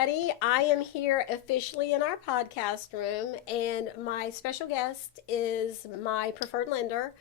everybody. I am here officially in our podcast room, and my special guest is my preferred lender.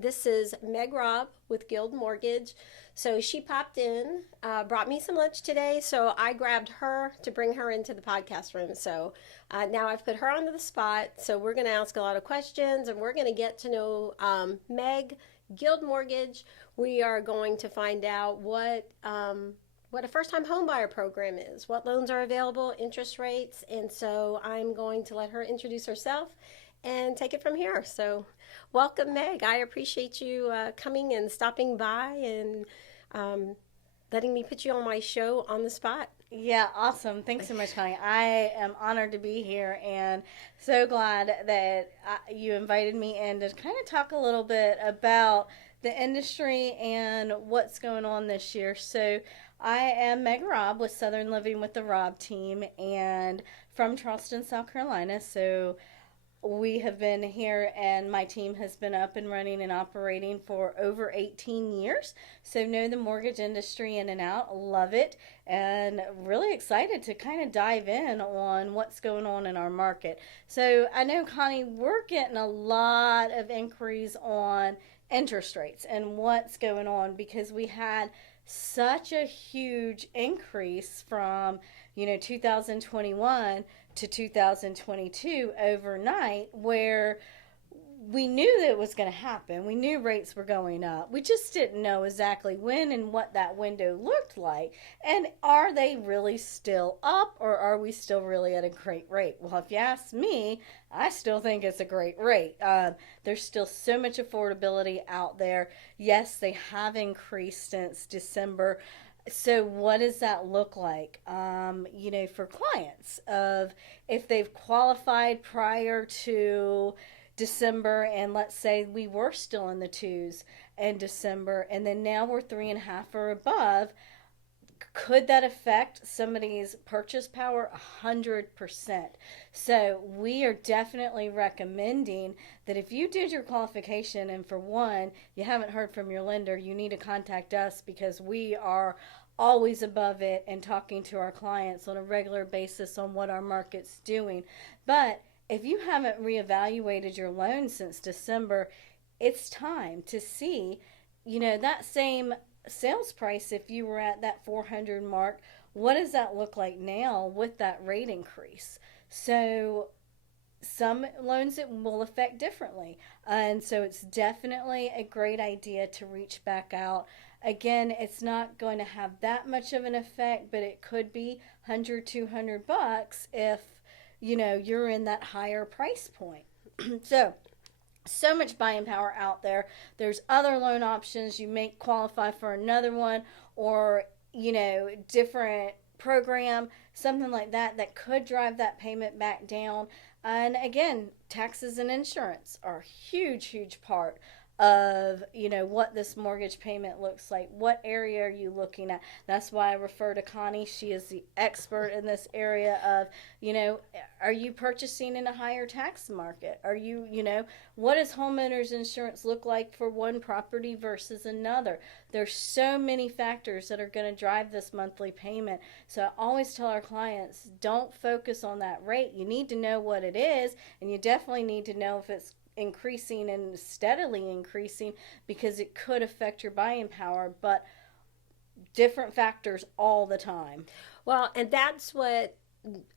This is Meg Robb with Guild Mortgage. So she popped in, brought me some lunch today, so I grabbed her to bring her into the podcast room. So now I've put her onto the spot. So we're going to ask a lot of questions, and we're going to get to know Meg, Guild Mortgage. We are going to find out what a first-time homebuyer program is, what loans are available, interest rates, and so I'm going to let her introduce herself and take it from here. So, welcome, Meg. I appreciate you coming and stopping by and letting me put you on my show on the spot. Yeah, awesome. Thanks so much, Connie. I am honored to be here and so glad that you invited me in to kind of talk a little bit about the industry and what's going on this year. So, I am Meg Robb with Southern Living with the Robb team and from Charleston, South Carolina. So we have been here and my team has been up and running and operating for over 18 years. So know the mortgage industry in and out, love it, and really excited to kind of dive in on what's going on in our market. So I know, Connie, we're getting a lot of inquiries on interest rates and what's going on because we had such a huge increase from 2021 to 2022 overnight, where we knew that it was going to happen. We knew rates were going up. We just didn't know exactly when and what that window looked like. And are they really still up, or are we still really at a great rate? Well, if you ask me, I still think it's a great rate. There's still so much affordability out there. Yes, they have increased since December. So what does that look like, for clients of if they've qualified prior to December, and let's say we were still in the twos in December, and then now we're 3.5 or above, could that affect somebody's purchase power? 100%. So we are definitely recommending that if you did your qualification and for one, you haven't heard from your lender, you need to contact us because we are always above it and talking to our clients on a regular basis on what our market's doing. But if you haven't reevaluated your loan since December, it's time to see, that same sales price, if you were at that 400 mark, what does that look like now with that rate increase? So some loans it will affect differently. And so it's definitely a great idea to reach back out. Again, it's not going to have that much of an effect, but it could be 100, $200 if you're in that higher price point. So much buying power out there. There's other loan options. You may qualify for another one or, different program, something like that could drive that payment back down. And again, taxes and insurance are a huge part of what this mortgage payment looks like. What area are you looking at? That's why I refer to Connie. She is the expert in this area of are you purchasing in a higher tax market? Are you what does homeowners insurance look like for one property versus another? There's so many factors that are going to drive this monthly payment. So I always tell our clients, don't focus on that rate. You need to know what it is, and you definitely need to know if it's increasing and steadily increasing because it could affect your buying power, but different factors all the time. Well, and that's what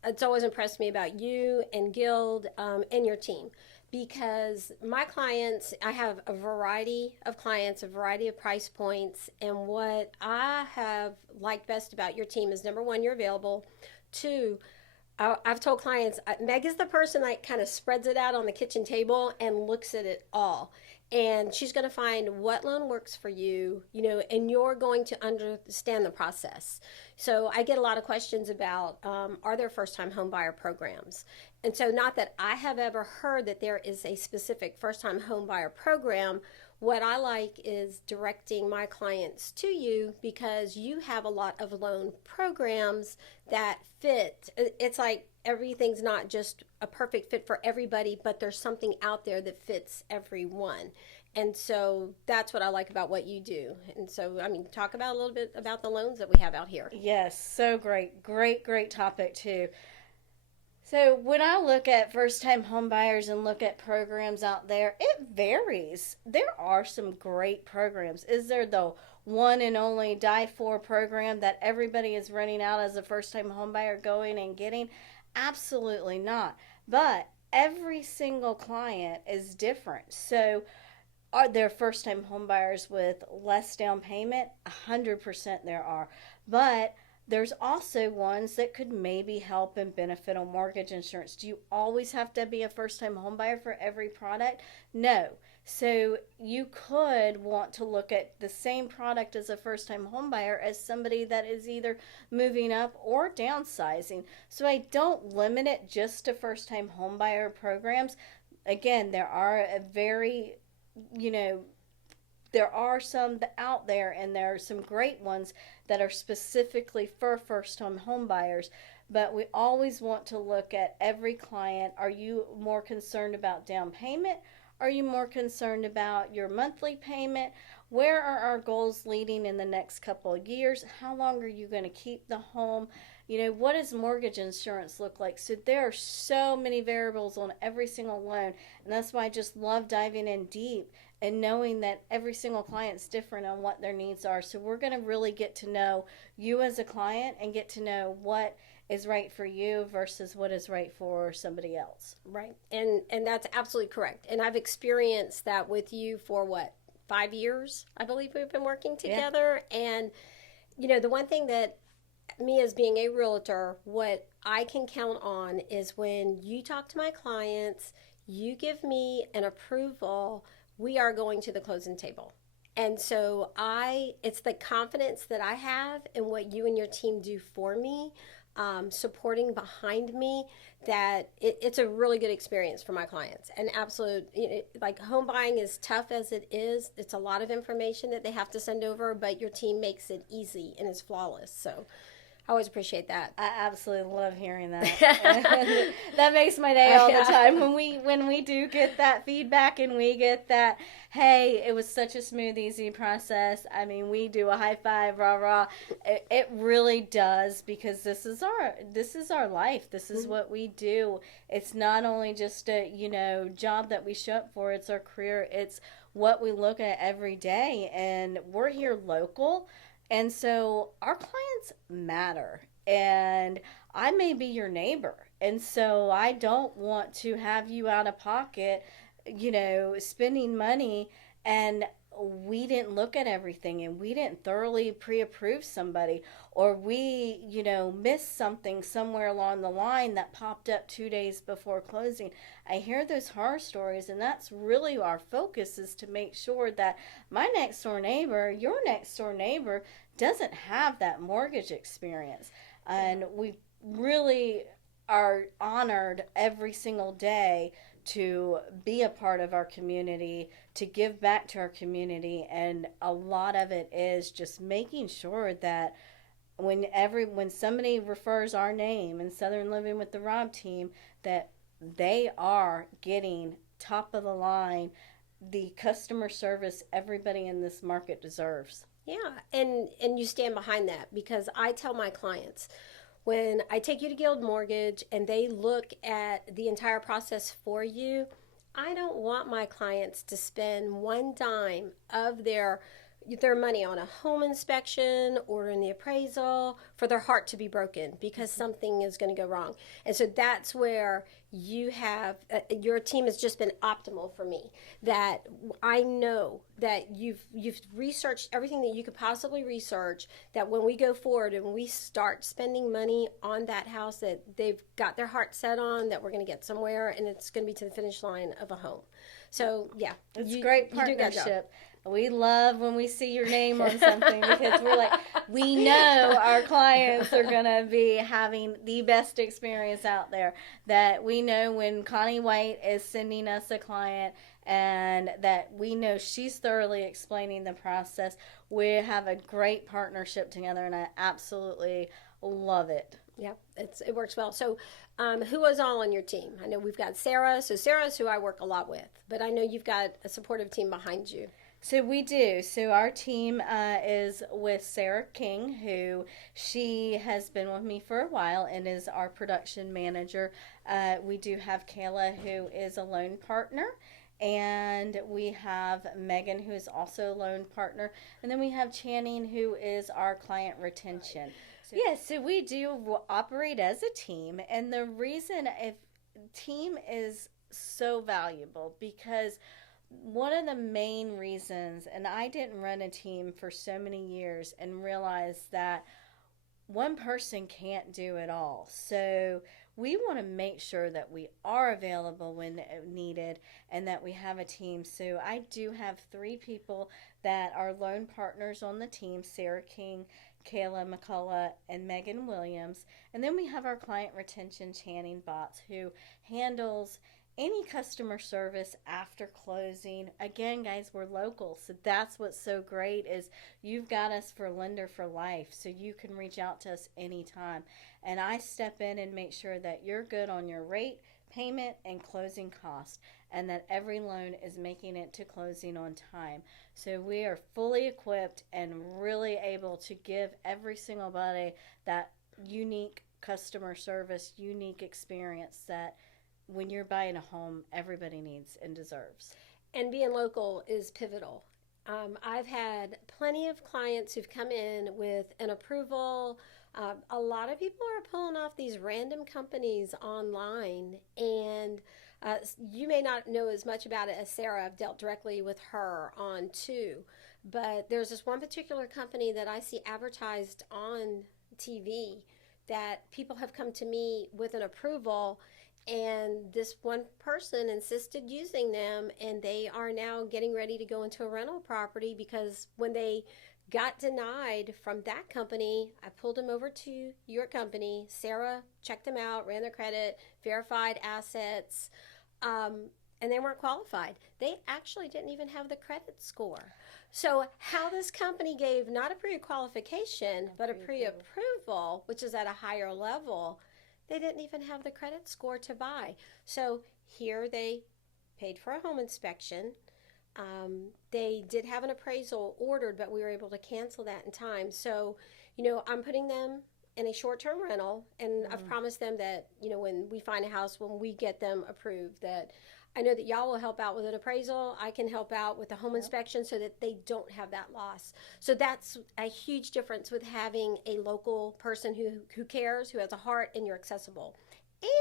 it's always impressed me about you and Guild and your team, because my clients, I have a variety of clients, a variety of price points, and what I have liked best about your team is, number one, you're available. Two, I've told clients, Meg is the person that kind of spreads it out on the kitchen table and looks at it all. And she's going to find what loan works for you, and you're going to understand the process. So I get a lot of questions about, are there first-time home buyer programs? And so not that I have ever heard that there is a specific first-time home buyer program. What I like is directing my clients to you because you have a lot of loan programs that fit. It's like everything's not just a perfect fit for everybody, but there's something out there that fits everyone. And so that's what I like about what you do. And so, I mean, talk about a little bit about the loans that we have out here. Yes, so great. Great topic, too. So when I look at first-time home buyers and look at programs out there, it varies. There are some great programs. Is there the one and only die for program that everybody is running out as a first-time home buyer going and getting? Absolutely not. But every single client is different. So are there first-time home buyers with less down payment? 100% there are. But there's also ones that could maybe help and benefit on mortgage insurance. Do you always have to be a first-time home buyer for every product? No. So you could want to look at the same product as a first-time home buyer as somebody that is either moving up or downsizing. So I don't limit it just to first-time home buyer programs. Again, there are a very, you know, there are some out there, and there are some great ones that are specifically for first-time home buyers. But we always want to look at every client. Are you more concerned about down payment? Are you more concerned about your monthly payment? Where are our goals leading in the next couple of years? How long are you going to keep the home? You know, what does mortgage insurance look like? So there are so many variables on every single loan, and that's why I just love diving in deep and knowing that every single client's different on what their needs are. So we're going to really get to know you as a client and get to know what is right for you versus what is right for somebody else. Right. And that's absolutely correct. And I've experienced that with you for what, 5 years, I believe we've been working together. Yeah. And, you know, the one thing that me as being a realtor, what I can count on is when you talk to my clients, you give me an approval, we are going to the closing table. And so it's the confidence that I have in what you and your team do for me, supporting behind me, that it's a really good experience for my clients. And absolute, like, home buying is tough as it is. It's a lot of information that they have to send over, but your team makes it easy and is flawless. So I always appreciate that. I absolutely love hearing that. And that makes my day all the time when we do get that feedback and we get that, hey, it was such a smooth, easy process. I mean, we do a high five, rah rah. It really does, because this is our life. This is what we do. It's not only just a job that we show up for. It's our career. It's what we look at every day, and we're here local. And so our clients matter, and I may be your neighbor. And so I don't want to have you out of pocket, spending money, and we didn't look at everything, and we didn't thoroughly pre-approve somebody, or we, missed something somewhere along the line that popped up 2 days before closing. I hear those horror stories, and that's really our focus, is to make sure that my next door neighbor, your next door neighbor, doesn't have that mortgage experience. And we really are honored every single day to be a part of our community, to give back to our community. And a lot of it is just making sure that when somebody refers our name in Southern Living with the Robb team, that they are getting top of the line, the customer service everybody in this market deserves. Yeah, and you stand behind that, because I tell my clients, when I take you to Guild Mortgage and they look at the entire process for you, I don't want my clients to spend one dime of their money on a home inspection or in the appraisal for their heart to be broken because something is going to go wrong. And so that's where you have your team has just been optimal for me, that I know that you've researched everything that you could possibly research, that when we go forward and we start spending money on that house, that they've got their heart set on, that we're going to get somewhere and it's going to be to the finish line of a home. So yeah, it's great partnership. We love when we see your name on something, because we're like, we know our clients are going to be having the best experience out there. That we know when Connie White is sending us a client, and that we know she's thoroughly explaining the process. We have a great partnership together, and I absolutely love it. Yeah, it works well. So, who was all on your team? I know we've got Sarah. So Sarah's who I work a lot with, but I know you've got a supportive team behind you. So we do. So our team is with Sarah King, who she has been with me for a while and is our production manager. We do have Kayla, who is a loan partner. And we have Megan, who is also a loan partner. And then we have Channing, who is our client retention. Yes, so we do operate as a team. And the reason if team is so valuable because one of the main reasons, and I didn't run a team for so many years and realized that one person can't do it all. So we want to make sure that we are available when needed and that we have a team. So I do have three people that are loan partners on the team: Sarah King, Kayla McCullough, and Megan Williams. And then we have our client retention, Channing Botts, who handles any customer service after closing. Again, guys, we're local, so that's what's so great is you've got us for lender for life, so you can reach out to us anytime. And I step in and make sure that you're good on your rate, payment, and closing cost, and that every loan is making it to closing on time. So we are fully equipped and really able to give every single body that unique customer service, unique experience that when you're buying a home, everybody needs and deserves. And being local is pivotal. I've had plenty of clients who've come in with an approval. A lot of people are pulling off these random companies online, and you may not know as much about it as Sarah. I've dealt directly with her on two, but there's this one particular company that I see advertised on TV that people have come to me with an approval, and this one person insisted using them, and they are now getting ready to go into a rental property because when they got denied from that company, I pulled them over to your company. Sarah checked them out, ran their credit, verified assets, and they weren't qualified. They actually didn't even have the credit score. So how this company gave not a pre-qualification but a pre-approval, which is at a higher level, they didn't even have the credit score to buy. So here they paid for a home inspection. They did have an appraisal ordered, but we were able to cancel that in time. So, I'm putting them in a short-term rental, and I've promised them that, when we find a house, when we get them approved, that I know that y'all will help out with an appraisal. I can help out with the home inspection so that they don't have that loss. So that's a huge difference with having a local person who cares, who has a heart, and you're accessible.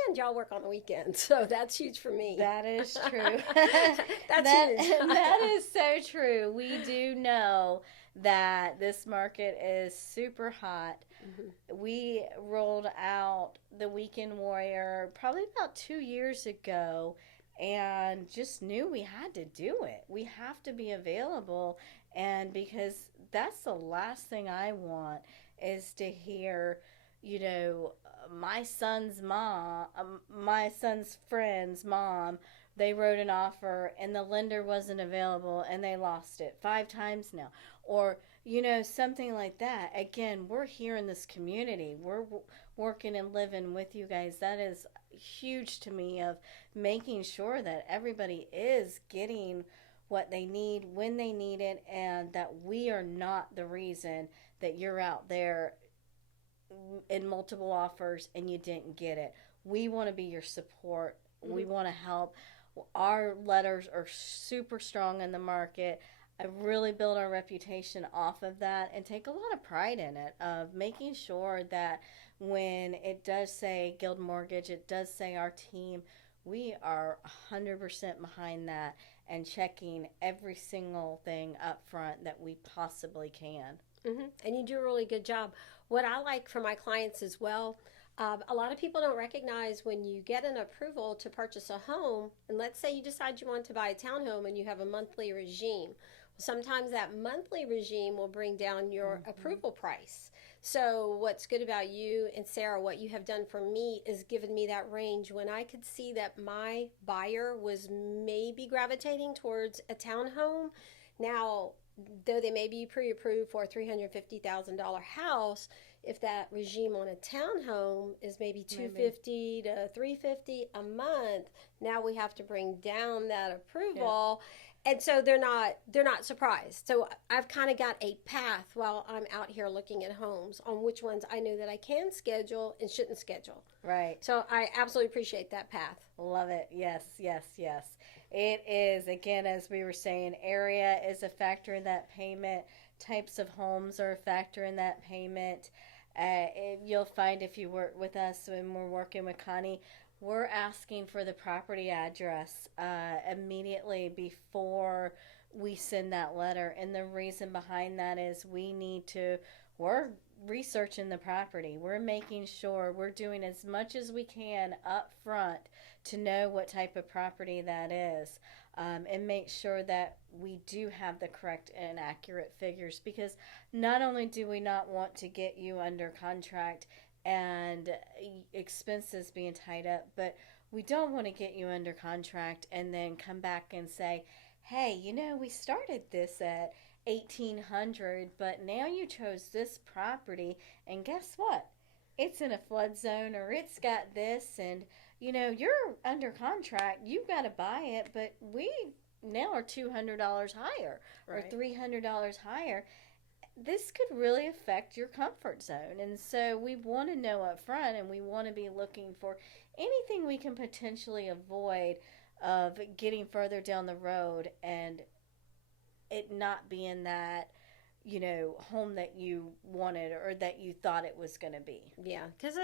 And y'all work on the weekends, so that's huge for me. That is true. That's huge. That is so true. We do know that this market is super hot. Mm-hmm. We rolled out the Weekend Warrior probably about 2 years ago, and just knew we had to do it. We have to be available, and because that's the last thing I want is to hear, my son's mom, my son's friend's mom, they wrote an offer and the lender wasn't available and they lost it 5 times now. Or, something like that. Again, we're here in this community. We're working and living with you guys. That is huge to me, of making sure that everybody is getting what they need when they need it, and that we are not the reason that you're out there in multiple offers and you didn't get it. We want to be your support. Mm-hmm. We want to help. Our letters are super strong in the market. I really build our reputation off of that and take a lot of pride in it, of making sure that when it does say Guild Mortgage, it does say our team, we are 100% behind that and checking every single thing up front that we possibly can. Mm-hmm. And you do a really good job. What I like for my clients as well, a lot of people don't recognize when you get an approval to purchase a home, and let's say you decide you want to buy a townhome and you have a monthly regime. Sometimes that monthly regime will bring down your approval price. So what's good about you and Sarah, what you have done for me is given me that range when I could see that my buyer was maybe gravitating towards a townhome. Now, though they may be pre-approved for a $350,000 house, if that regime on a townhome is maybe 250 to 350 a month, now we have to bring down that approval. And so they're not surprised. So I've kind of got a path while I'm out here looking at homes on which ones I know that I can schedule and shouldn't schedule. Right. So I absolutely appreciate that path. Love it. Yes, yes, yes. It is, again, as we were saying, area is a factor in that payment. Types of homes are a factor in that payment. You'll find if you work with us when we're working with Connie, we're asking for the property address immediately before we send that letter. And the reason behind that is we're researching the property. We're making sure we're doing as much as we can up front to know what type of property that is, and make sure that we do have the correct and accurate figures, because not only do we not want to get you under contract and expenses being tied up, but we don't want to get you under contract and then come back and say, hey, we started this at 1800, but now you chose this property, and guess what, it's in a flood zone, or it's got this, and you're under contract, you've got to buy it, but we now are $200 higher, right, or $300 higher. This could really affect your comfort zone. And so we want to know up front, and we want to be looking for anything we can potentially avoid of getting further down the road and it not being that home that you wanted or that you thought it was going to be. Yeah, because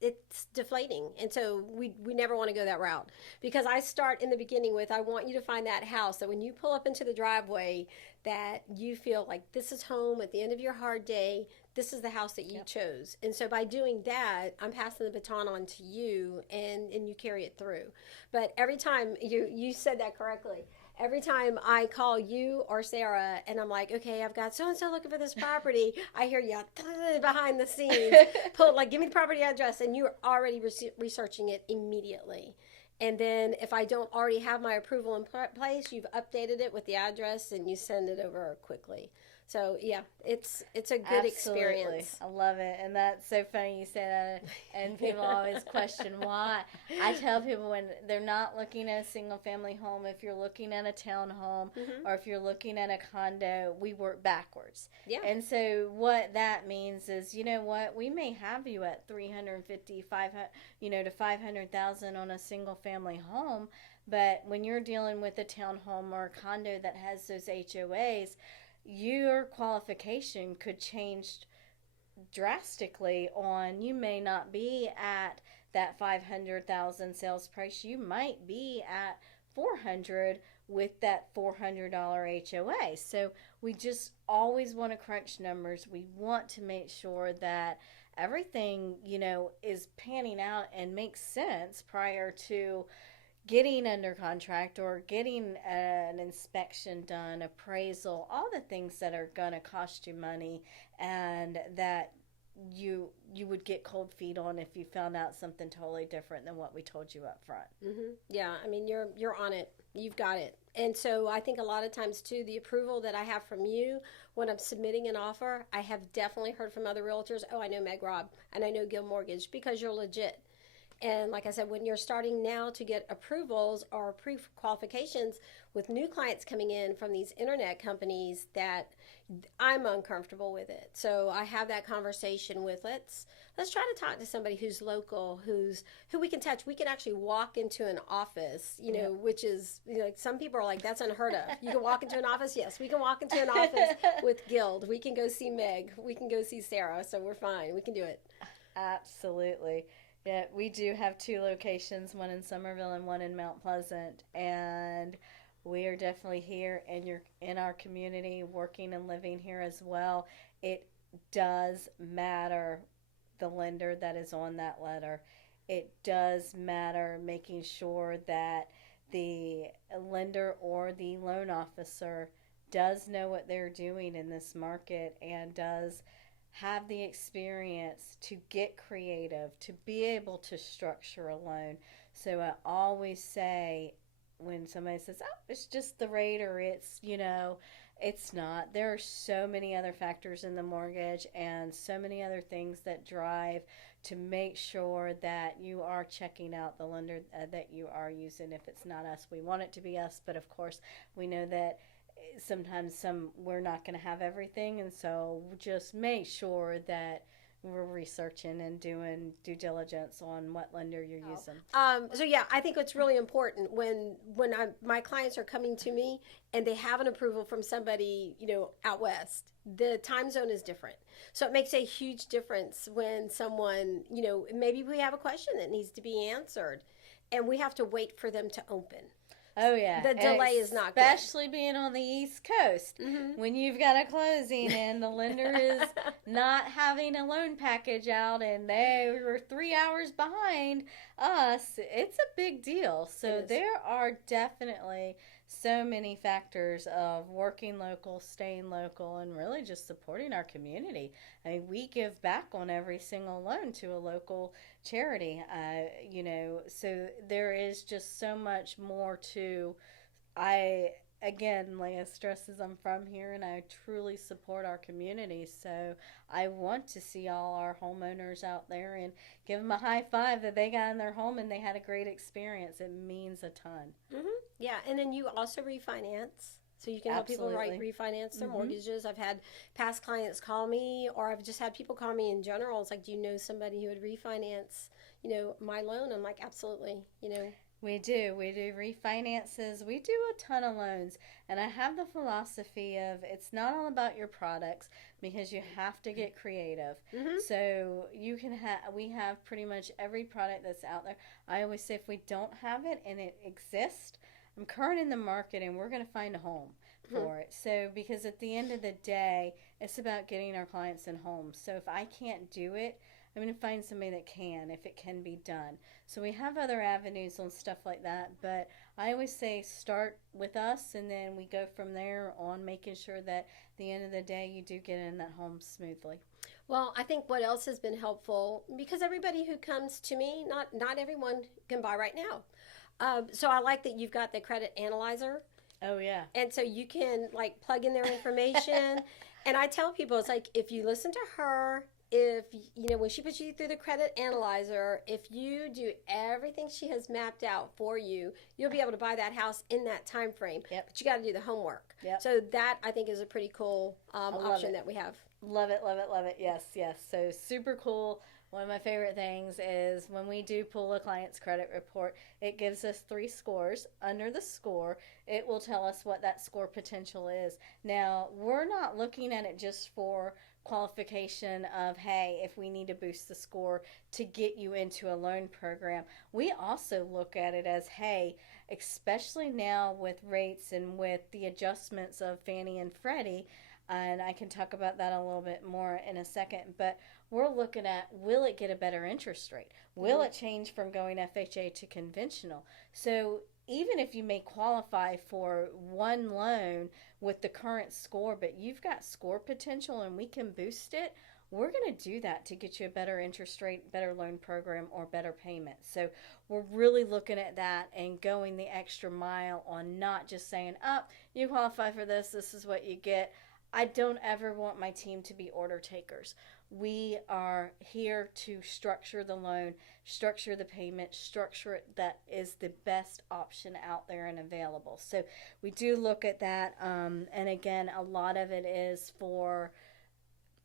it's deflating, and so we never want to go that route, because I start in the beginning with, I want you to find that house that when you pull up into the driveway that you feel like this is home. At the end of your hard day, this is the house that you chose. And so by doing that, I'm passing the baton on to you, and you carry it through. But every time, you said that correctly, every time I call you or Sarah and I'm like, okay, I've got so-and-so looking for this property, I hear you behind the scenes, give me the property address, and you're already researching it immediately. And then if I don't already have my approval in place, you've updated it with the address and you send it over quickly. So yeah, it's a good experience. I love it, and that's so funny you say that. And people always question why. I tell people, when they're not looking at a single family home, if you're looking at a townhome, or if you're looking at a condo, we work backwards. Yeah. And so what that means is, we may have you at 350, 500, to 500,000 on a single family home, but when you're dealing with a townhome or a condo that has those HOAs, your qualification could change drastically on, you may not be at that 500,000 sales price, you might be at 400 with that $400 HOA. So we just always want to crunch numbers. We want to make sure that everything, is panning out and makes sense prior to getting under contract or getting an inspection done, appraisal, all the things that are going to cost you money, and that you would get cold feet on if you found out something totally different than what we told you up front. Yeah, I mean, you're on it. You've got it. And so I think a lot of times too, the approval that I have from you when I'm submitting an offer, I have definitely heard from other realtors, oh, I know Meg Robb and I know Gil Mortgage, because you're legit. And like I said, when you're starting now to get approvals or pre-qualifications with new clients coming in from these internet companies, that I'm uncomfortable with it. So I have that conversation with, let's try to talk to somebody who's local, who we can touch. We can actually walk into an office, which is, like, some people are like, that's unheard of. You can walk into an office? Yes, we can walk into an office with Guild. We can go see Meg. We can go see Sarah. So we're fine. We can do it. Absolutely. Yeah, we do have 2 locations, one in Somerville and one in Mount Pleasant, and we are definitely here, and you're in our community, working and living here as well. It does matter the lender that is on that letter. It does matter making sure that the lender or the loan officer does know what they're doing in this market and does have the experience to get creative, to be able to structure a loan. So I always say, when somebody says, oh, it's just the rate, or it's, it's not. There are so many other factors in the mortgage and so many other things that drive to make sure that you are checking out the lender that you are using. If it's not us, we want it to be us, but of course we know that sometimes we're not going to have everything, and so just make sure that we're researching and doing due diligence on what lender you're using. So yeah, I think it's really important when my clients are coming to me and they have an approval from somebody, out west. The time zone is different, so it makes a huge difference when someone, maybe we have a question that needs to be answered, and we have to wait for them to open. Oh yeah, the delay is not good. Especially being on the East Coast, when you've got a closing and the lender is not having a loan package out, and they were 3 hours behind us. It's a big deal. So there are definitely so many factors of working local, staying local, and really just supporting our community. I mean, we give back on every single loan to a local charity, so there is just so much more to. Like I stress, I'm from here and I truly support our community, so I want to see all our homeowners out there and give them a high five that they got in their home and they had a great experience. It means a ton. Yeah, and then you also refinance. So you can help people refinance their mortgages. I've had past clients call me, or I've just had people call me in general. It's like, do you know somebody who would refinance, my loan? I'm like, absolutely, We do refinances. We do a ton of loans. And I have the philosophy of it's not all about your products, because you have to get creative. So we have pretty much every product that's out there. I always say if we don't have it and it exists, I'm current in the market and we're going to find a home for it. So because at the end of the day, it's about getting our clients in homes. So if I can't do it, I'm going to find somebody that can, if it can be done. So we have other avenues on stuff like that, but I always say start with us, and then we go from there on, making sure that at the end of the day you do get in that home smoothly. Well, I think what else has been helpful, because everybody who comes to me, not everyone can buy right now. So I like that you've got the credit analyzer. Oh, yeah. And so you can plug in their information. And I tell people, it's like, if you listen to her, if, when she puts you through the credit analyzer, if you do everything she has mapped out for you, you'll be able to buy that house in that time frame. Yep. But you got to do the homework. Yep. So that, I think, is a pretty cool option that we have. Love it. Yes. So super cool. One of my favorite things is when we do pull a client's credit report, it gives us 3 scores. Under the score, it will tell us what that score potential is. Now, we're not looking at it just for qualification of, hey, if we need to boost the score to get you into a loan program. We also look at it as, hey, especially now with rates and with the adjustments of Fannie and Freddie, and I can talk about that a little bit more in a second, but we're looking at, will it get a better interest rate? Will it change from going FHA to conventional? So even if you may qualify for one loan with the current score, but you've got score potential and we can boost it, we're going to do that to get you a better interest rate, better loan program, or better payment. So we're really looking at that and going the extra mile on not just saying, oh, you qualify for this, this is what you get. I don't ever want my team to be order takers. We are here to structure the loan, structure the payment, structure it that is the best option out there and available. So we do look at that. And again, a lot of it is for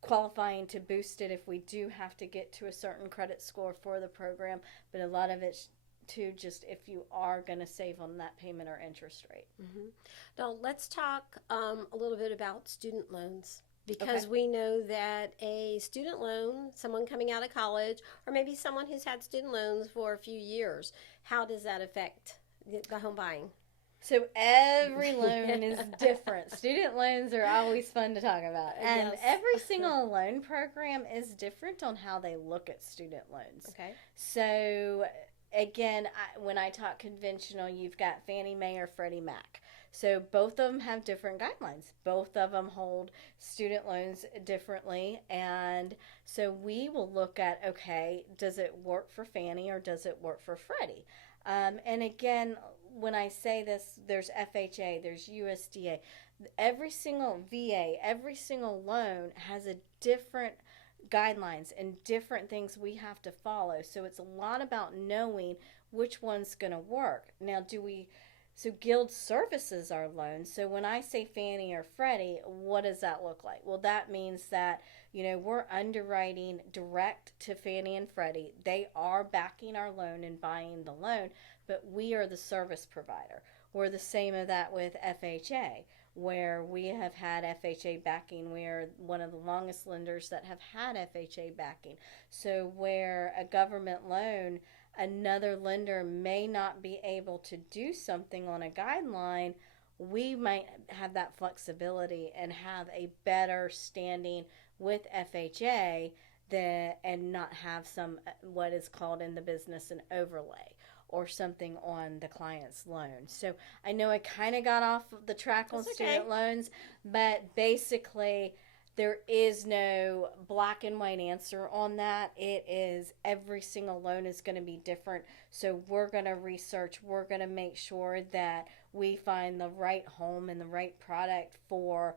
qualifying to boost it if we do have to get to a certain credit score for the program. But a lot of it's to just if you are going to save on that payment or interest rate. Now let's talk a little bit about student loans, because we know that a student loan, someone coming out of college, or maybe someone who's had student loans for a few years, how does that affect the home buying? So every loan is different. Student loans are always fun to talk about. And every single loan program is different on how they look at student loans. Okay. So again, when I talk conventional, you've got Fannie Mae or Freddie Mac. So both of them have different guidelines. Both of them hold student loans differently. And so we will look at, okay, does it work for Fannie or does it work for Freddie? And again, when I say this, there's FHA, there's USDA. Every single VA, every single loan has a different guidelines and different things we have to follow. So it's a lot about knowing which one's going to work. Now, so Guild services our loans. So when I say Fannie or Freddie, what does that look like? Well, that means that, we're underwriting direct to Fannie and Freddie. They are backing our loan and buying the loan, but we are the service provider. We're the same of that with FHA, where we have had FHA backing. We are one of the longest lenders that have had FHA backing. So where a government loan, another lender may not be able to do something on a guideline, we might have that flexibility and have a better standing with FHA and not have some, what is called in the business, an overlay or something on the client's loan. So I know I kind of got off the track on student loans, but basically there is no black and white answer on that. It is, every single loan is going to be different. So we're going to research, we're going to make sure that we find the right home and the right product for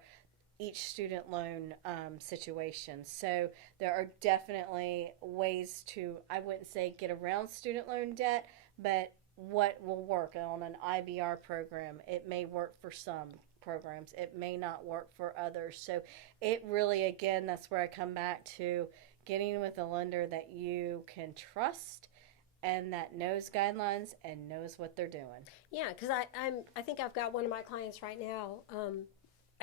each student loan situation. So there are definitely ways to, I wouldn't say get around student loan debt, but what will work on an IBR program. It may work for some programs. It may not work for others. So it really, again, that's where I come back to getting with a lender that you can trust and that knows guidelines and knows what they're doing. Yeah, because I think I've got one of my clients right now.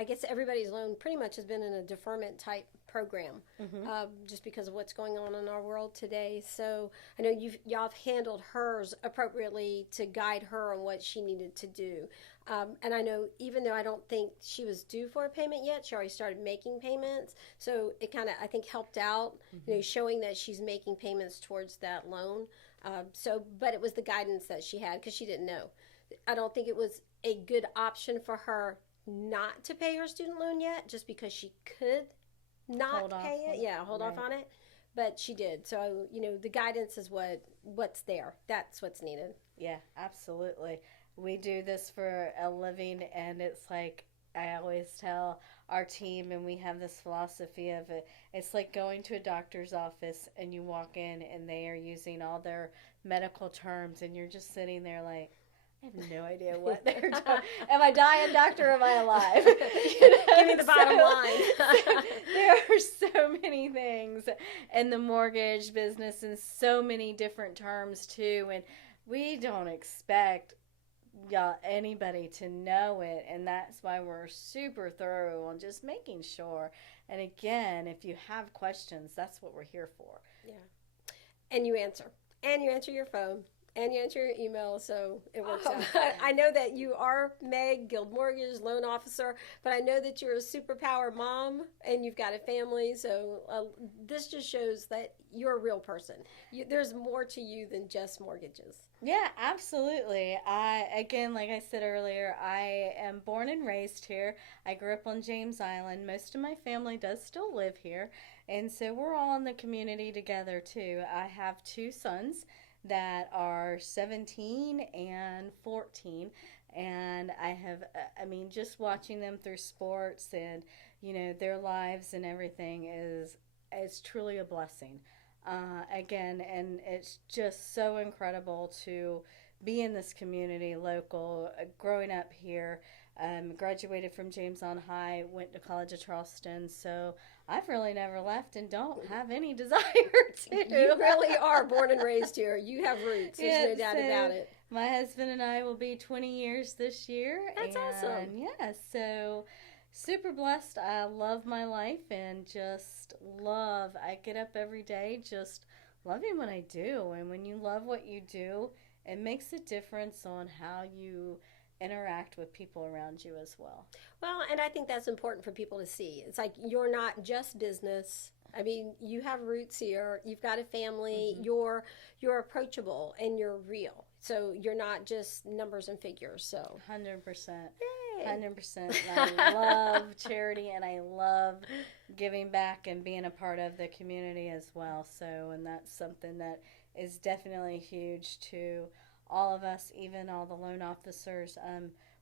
I guess everybody's loan pretty much has been in a deferment type program, just because of what's going on in our world today. So I know y'all have handled hers appropriately to guide her on what she needed to do. And I know, even though I don't think she was due for a payment yet, she already started making payments. So it kind of, I think, helped out, showing that she's making payments towards that loan. But it was the guidance that she had, because she didn't know. I don't think it was a good option for her not to pay her student loan yet, just because she could not pay it. Yeah, hold off on it. But she did. So, the guidance is what's there. That's what's needed. Yeah, absolutely. We do this for a living, and it's like I always tell our team, and we have this philosophy of it. It's like going to a doctor's office and you walk in and they are using all their medical terms, and you're just sitting there like, I have no idea what they're doing. Am I dying, doctor, or am I alive? Give me the bottom line. There are so many things in the mortgage business and so many different terms too, and we don't expect anybody to know it, and that's why we're super thorough on just making sure. And again, if you have questions, that's what we're here for. Yeah. And you answer your phone. And you answer your email, so it works out. I know that you are Meg, Guild Mortgage loan officer, but I know that you're a superpower mom and you've got a family. So this just shows that you're a real person. There's more to you than just mortgages. Yeah, absolutely. Again, like I said earlier, I am born and raised here. I grew up on James Island. Most of my family does still live here, and so we're all in the community together too. I have two sons that are 17 and 14, and just watching them through sports and their lives and everything is truly a blessing. Again, and it's just so incredible to be in this community, local, growing up here. Graduated from James on High, went to College of Charleston, so I've really never left and don't have any desire to. You really are born and raised here. You have roots. There's no doubt about it. My husband and I will be 20 years this year. That's awesome. Yeah, so super blessed. I love my life and I get up every day just loving what I do. And when you love what you do, it makes a difference on how you interact with people around you as well. Well, and I think that's important for people to see. It's like, you're not just business. I mean, you have roots here. You've got a family. Mm-hmm. You're approachable and you're real. So you're not just numbers and figures. So 100%. Yay. 100%. And I love charity and I love giving back and being a part of the community as well. So, and that's something that is definitely huge to all of us, even all the loan officers,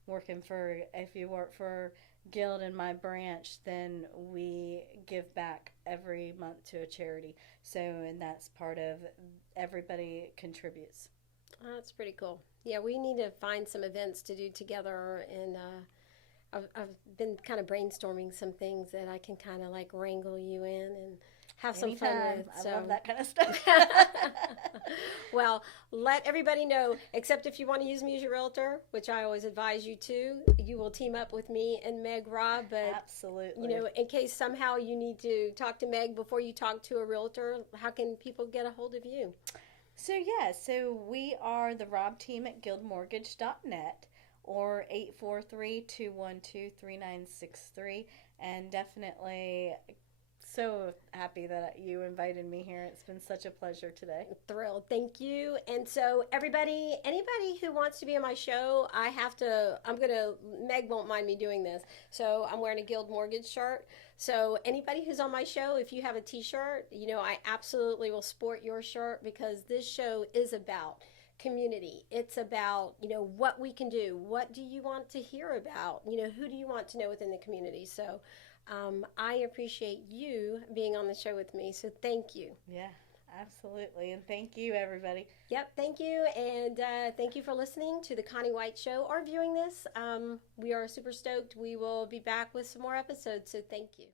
working for, if you work for Guild in my branch, then we give back every month to a charity. So, and that's part of everybody contributes. Oh, that's pretty cool. Yeah, we need to find some events to do together, and I've been kind of brainstorming some things that I can kind of like wrangle you in and have some fun Anytime. with. I love that kind of stuff. Well, let everybody know, except if you want to use me as your realtor, which I always advise you to, you will team up with me and Meg Robb. But, Absolutely. you know, in case somehow you need to talk to Meg before you talk to a realtor, how can people get a hold of you? So we are the Rob team at guildmortgage.net or 843-212-3963, and definitely so happy that you invited me here. It's been such a pleasure today. Thrilled. Thank you. And so anybody who wants to be on my show, Meg won't mind me doing this. So I'm wearing a Guild Mortgage shirt. So anybody who's on my show, if you have a t-shirt, you know, I absolutely will sport your shirt, because this show is about community. It's about, you know, what we can do. What do you want to hear about? You know, who do you want to know within the community? So I appreciate you being on the show with me. So thank you. Yeah, absolutely. And thank you, everybody. Yep, thank you. And thank you for listening to the Connie White Show or viewing this. We are super stoked. We will be back with some more episodes. So thank you.